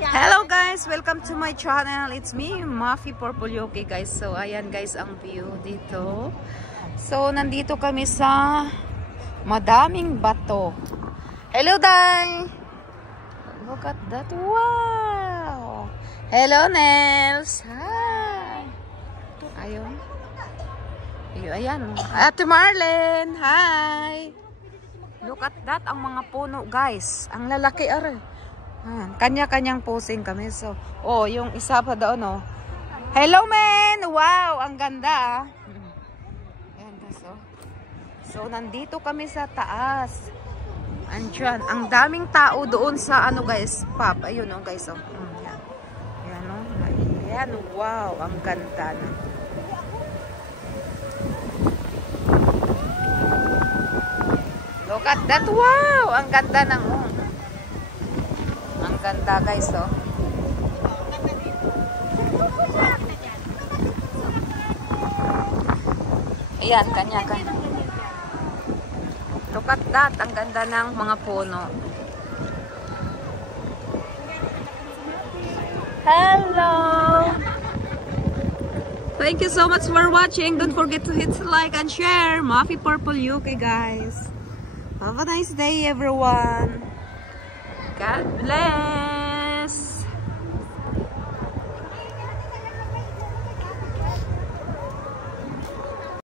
Hello guys, welcome to my channel. It's me, Mafi Purple Yoki guys. So ayan guys ang view dito. So nandito kami sa madaming bato. Hello Day! Look at that. Wow! Hello Nels! Hi! Ayun. Ayan. Ate Marlene! Hi! Look at that. Ang mga puno guys. Ang lalaki are. Kanya-kanyang posing kami. So, oh, yung isa pa doon, oh. Hello, man! Wow! Ang ganda, ah. Ayan, guys, oh. So, nandito kami sa taas. Andyan. Ang daming tao doon sa, ano, guys, pub. Ayun, oh, guys, oh. Ayan. Ayan, oh. Ayan, wow! Ang ganda na. Look at that! Wow! Ang ganda ng, oh. Ang ganda guys, oh. Ayan, kanya-kanya. Look at that. Ang ganda ng mga puno. Hello! Thank you so much for watching. Don't forget to hit like and share. Mafi Purple Yoki guys. Have a nice day everyone. God bless.